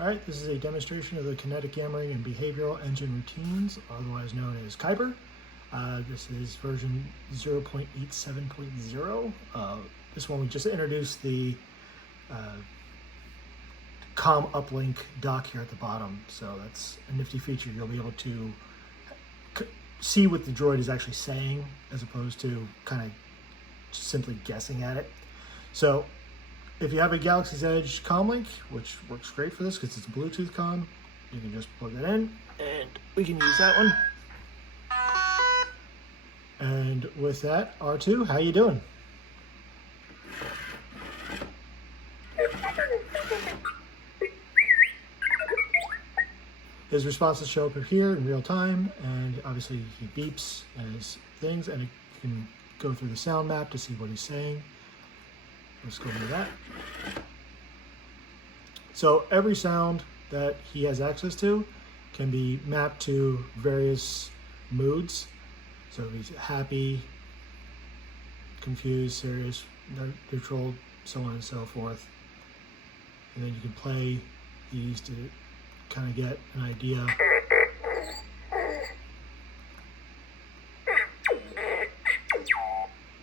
All right, this is a demonstration of the kinetic yammering and behavioral engine routines, otherwise known as Kyber. This is version 0.87.0. This one we just introduced the COM uplink dock here at the bottom, so that's a nifty feature. You'll be able to see what the droid is actually saying as opposed to kind of simply guessing at it. So if you have a Galaxy's Edge COM link, which works great for this because it's a Bluetooth COM, you can just plug that in and we can use that one. And with that, R2, how you doing? His responses show up here in real time, and obviously he beeps as things, and you can go through the sound map to see what he's saying. Let's go into that. So every sound that he has access to can be mapped to various moods. So he's happy, confused, serious, neutral, so on and so forth. And then you can play these to kind of get an idea.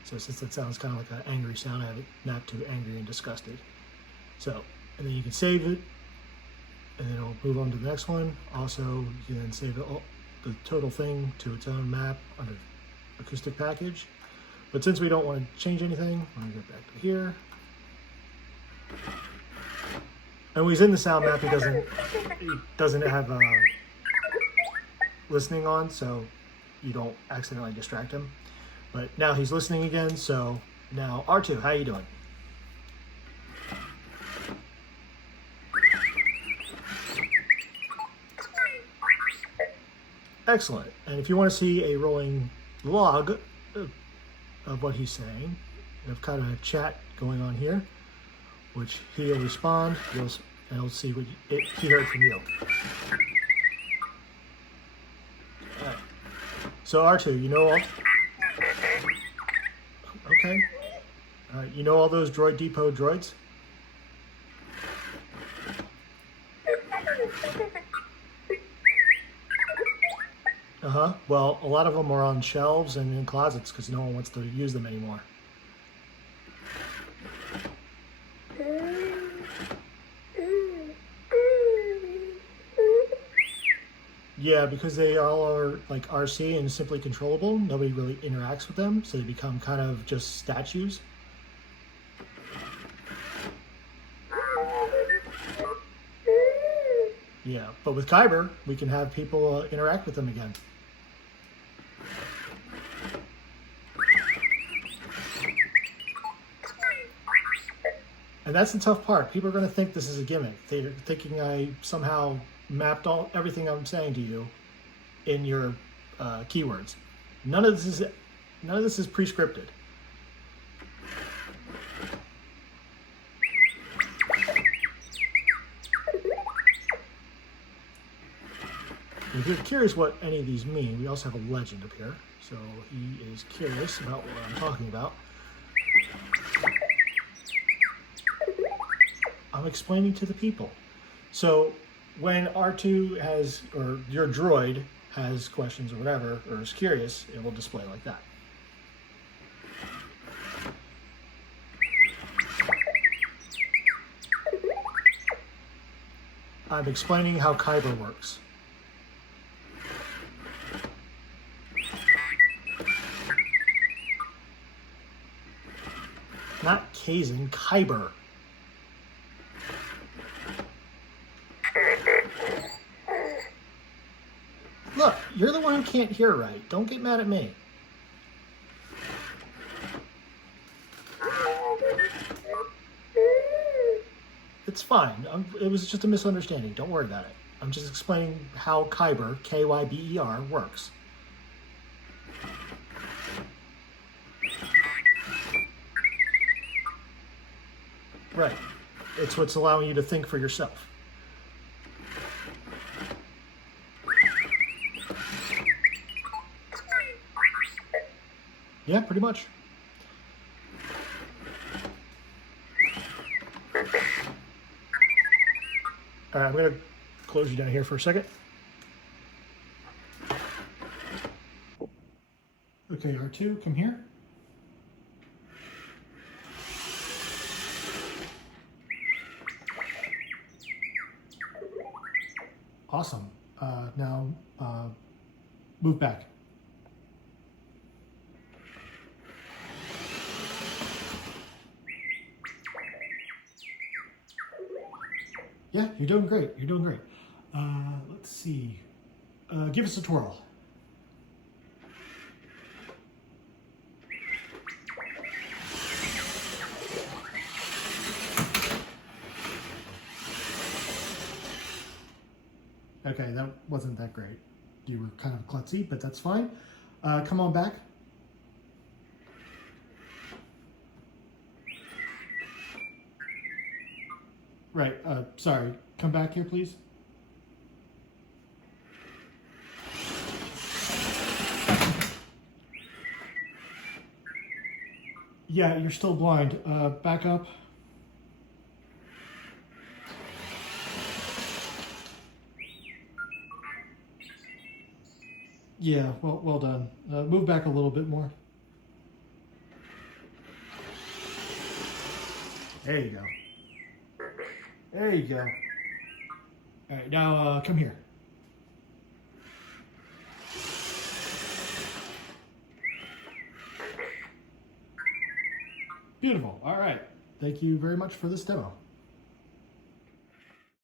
So since that sounds kind of like an angry sound, I have it mapped to angry and disgusted. So, and then you can save it, and then it'll move on to the next one. Also, you can then save the total thing to its own map under acoustic package. But since we don't want to change anything, I'm going to get back to here. And when he's in the sound map, he doesn't have listening on, so you don't accidentally distract him. But now he's listening again, so now R2, how you doing? Excellent. And if you want to see a rolling log of what he's saying, you have kind of a chat going on here, which he'll respond, and he'll see what he heard from you. All right. So R2, you know all... Okay. You know all those Droid Depot droids? Well, a lot of them are on shelves and in closets because no one wants to use them anymore. Yeah, because they all are like RC and simply controllable, nobody really interacts with them, so they become kind of just statues. Yeah, but with Kyber, we can have people interact with them again. And that's the tough part. People are going to think this is a gimmick. They're thinking I somehow mapped everything I'm saying to you in your keywords. None of this is pre-scripted. If you're curious what any of these mean, we also have a legend up here. So he is curious about what I'm talking about. I'm explaining to the people. So when R2 has, or your droid has questions or whatever, or is curious, it will display like that. I'm explaining how Kyber works. Not Kaizen, Kyber. Look, you're the one who can't hear right. Don't get mad at me. It's fine. It was just a misunderstanding. Don't worry about it. I'm just explaining how Kyber, K-Y-B-E-R, works. Right. It's what's allowing you to think for yourself. Yeah, pretty much. All right, I'm going to close you down here for a second. Okay, R2, come here. Awesome. Now move back. Yeah, you're doing great. You're doing great. Let's see. Give us a twirl. Okay, that wasn't that great. You were kind of klutzy, but that's fine. Come on back. Right, sorry. Come back here, please. Yeah, you're still blind. Back up. Yeah, well done. Move back a little bit more. There you go. There you go. All right, now come here. Beautiful. All right. Thank you very much for this demo.